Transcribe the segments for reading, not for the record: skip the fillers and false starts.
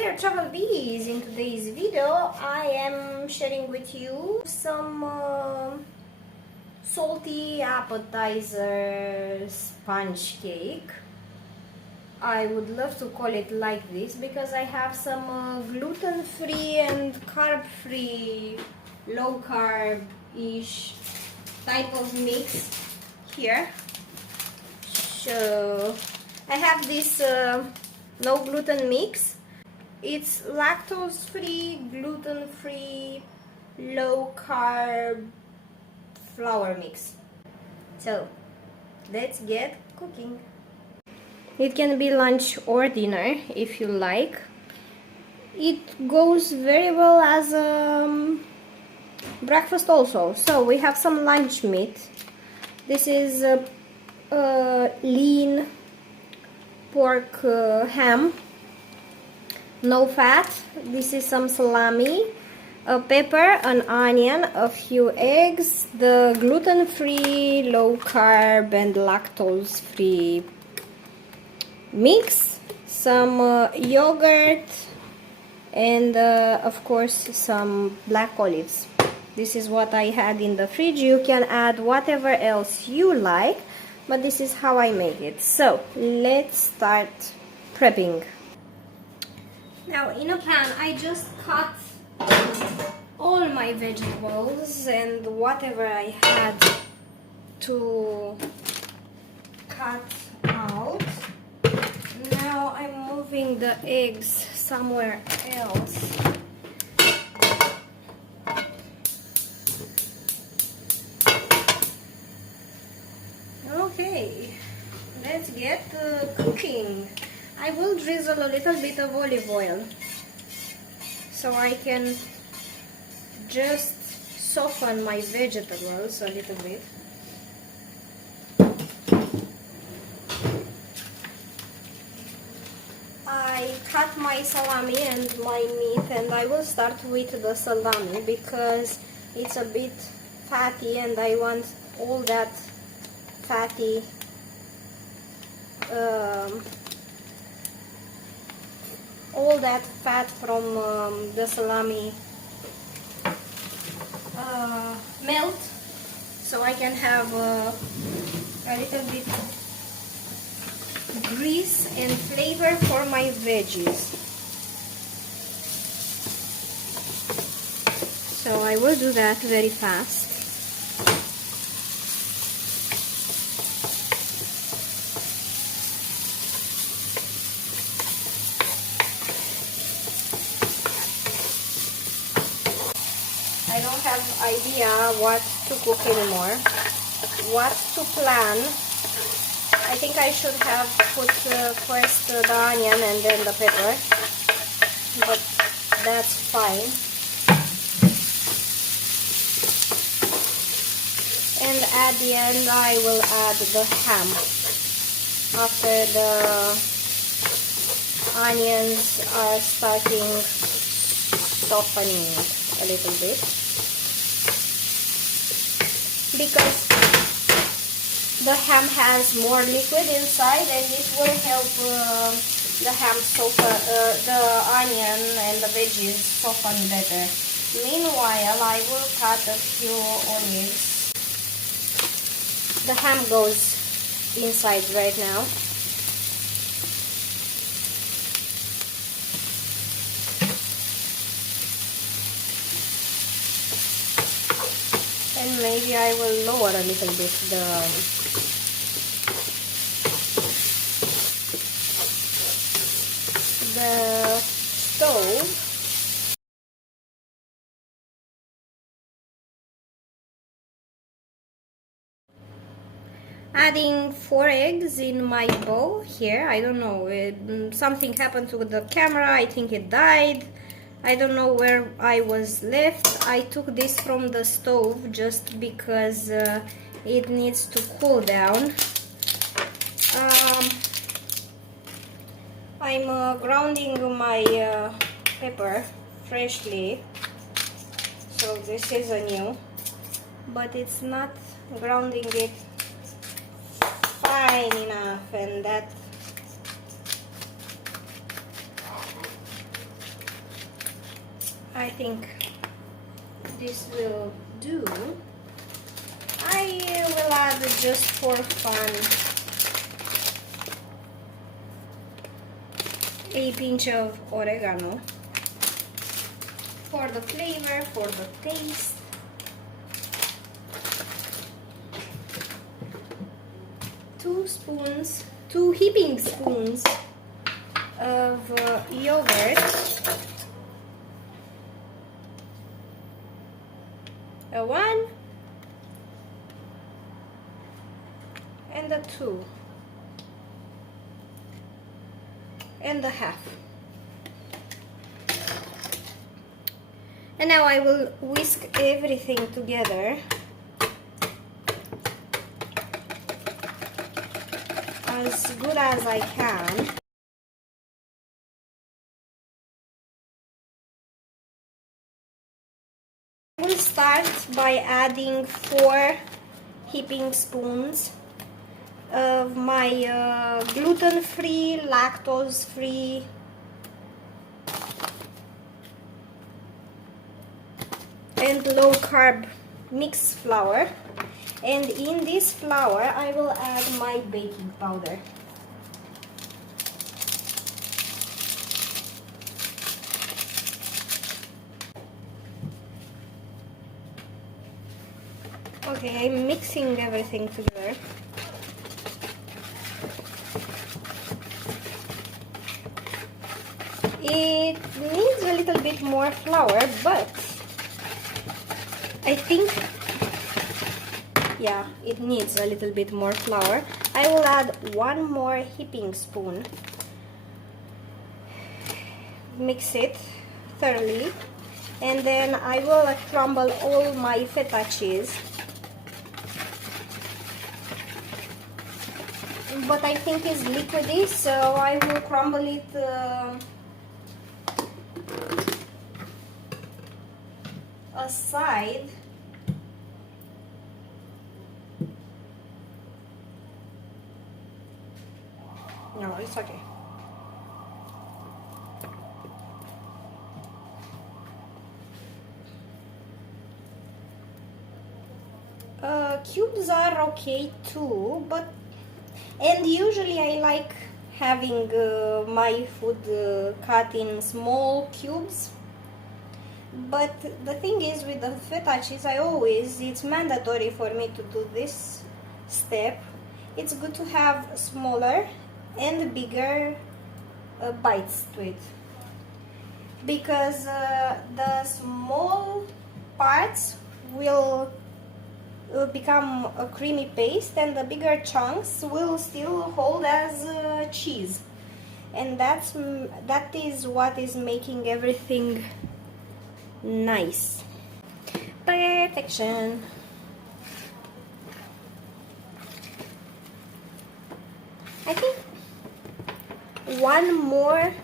there, travel bees. In today's video I am sharing with you some salty appetizer sponge cake. I would love to call it like this because I have some gluten-free and carb-free, low-carb-ish type of mix here. So I have this no gluten mix. It's lactose free, gluten free, low carb flour mix. So let's get cooking. It can be lunch or dinner if you like. It goes very well as breakfast also. So we have some lunch meat. This is lean pork ham, no fat. This is some salami, a pepper, an onion, a few eggs, the gluten-free, low carb and lactose free mix, some yogurt, and of course some black olives. This is what I had in the fridge. You can add whatever else you like, but this is how I make it. So let's start prepping. Now in a pan I just cut all my vegetables and whatever I had to cut out. Now I'm moving the eggs somewhere else. Okay, let's get cooking. I will drizzle a little bit of olive oil so I can just soften my vegetables a little bit. I cut my salami and my meat, and I will start with the salami because it's a bit fatty and I want all that fatty all that fat from the salami melt, so I can have a little bit grease and flavor for my veggies. So I will do that very fast. I don't have idea what to cook anymore, what to plan. I think I should have put first the onion and then the pepper, but that's fine. And at the end I will add the ham after the onions are starting softening a little bit, because the ham has more liquid inside and it will help the ham soften, the onion and the veggies soften better. Meanwhile, I will cut a few olives. The ham goes inside right now. And maybe I will lower a little bit the stove. Adding 4 eggs in my bowl here. I don't know, something happened to the camera. I think it died. I don't know where I was left. I took this from the stove just because it needs to cool down. I'm grounding my pepper freshly, so this is a new, but it's not grounding it fine enough, and that I think this will do. I will add just for fun a pinch of oregano for the flavor, for the taste. Two heaping spoons of yogurt. A 1 and a 2 and a half. And now I will whisk everything together as good as I can. I will start by adding 4 heaping spoons of my gluten-free, lactose-free and low-carb mixed flour. And in this flour I will add my baking powder. Okay, I'm mixing everything together. It needs a little bit more flour, but I think, yeah, it needs a little bit more flour. I will add 1 more heaping spoon. Mix it thoroughly, and then I will crumble all my feta cheese. But I think it's liquidy, so I will crumble it aside. No, it's okay. Cubes are okay too, and usually I like having my food cut in small cubes. But the thing is, with the feta cheese, it's mandatory for me to do this step. It's good to have smaller and bigger bites to it, because the small parts will become a creamy paste, and the bigger chunks will still hold as cheese, and that is what is making everything nice. Perfection. I think 1 more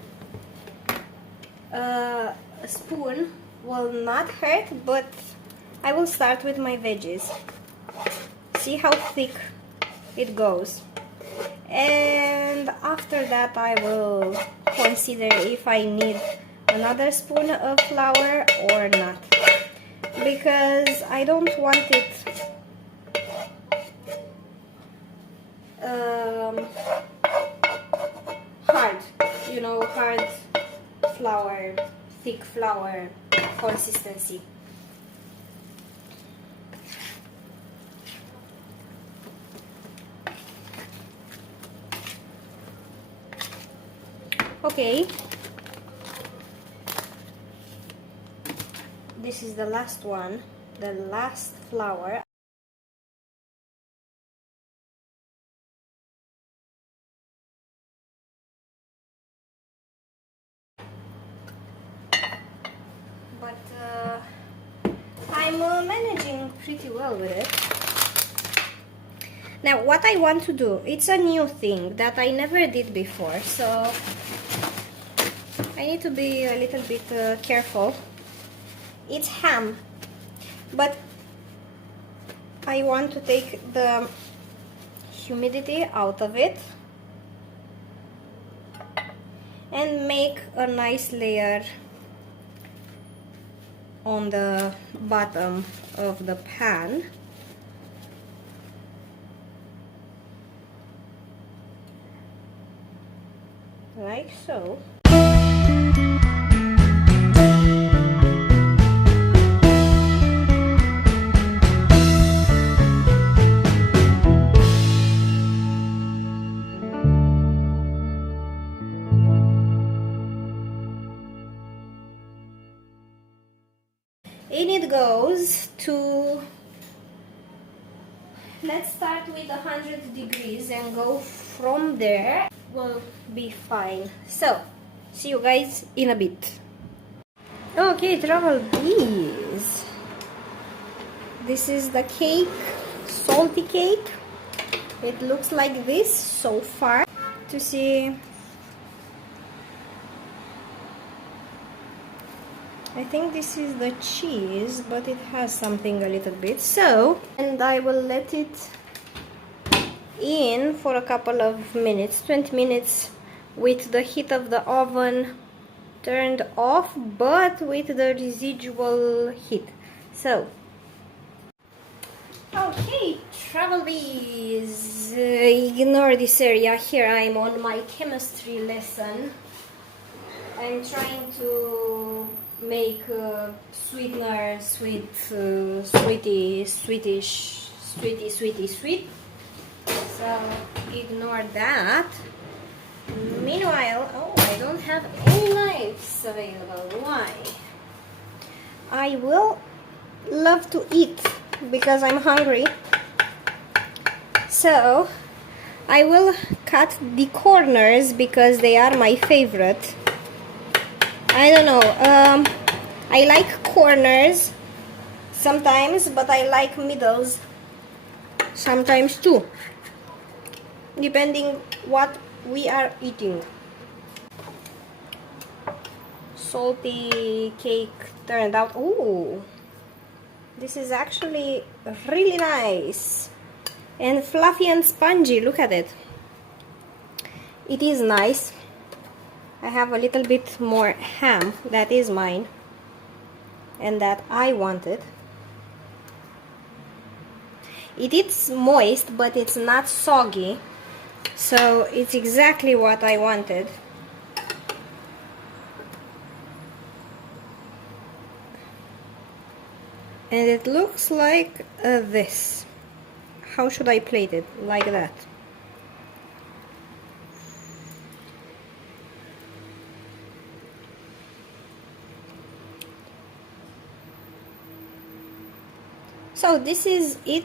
spoon will not hurt, but I will start with my veggies. See how thick it goes, and after that I will consider if I need another spoon of flour or not, because I don't want it hard, hard flour, thick flour consistency. Okay, this is the last one, the last flour. But I'm managing pretty well with it. Now what I want to do, it's a new thing that I never did before, so I need to be a little bit careful. It's ham, but I want to take the humidity out of it and make a nice layer on the bottom of the pan. Like so. And it goes to, let's start with 100 degrees and go from there. Will be fine. So, see you guys in a bit. Okay, travel bees. This is the cake, salty cake. It looks like this so far. To see, I think this is the cheese, but it has something a little bit. So, and I will let it in for a couple of minutes, 20 minutes, with the heat of the oven turned off, but with the residual heat. So, okay, travel bees, ignore this area. Here I'm on my chemistry lesson. I'm trying to make sweetener, sweet, sweet. So ignore that. Meanwhile, oh, I don't have any knives available. Why? I will love to eat because I'm hungry. So I will cut the corners because they are my favorite. I don't know, I like corners sometimes, but I like middles sometimes too, depending what we are eating. Salty cake turned out. Ooh, this is actually really nice and fluffy and spongy. Look at it. It is nice. I have a little bit more ham, that is mine, and that I wanted. It is moist, but it's not soggy, so it's exactly what I wanted. And it looks like this. How should I plate it? Like that. So this is it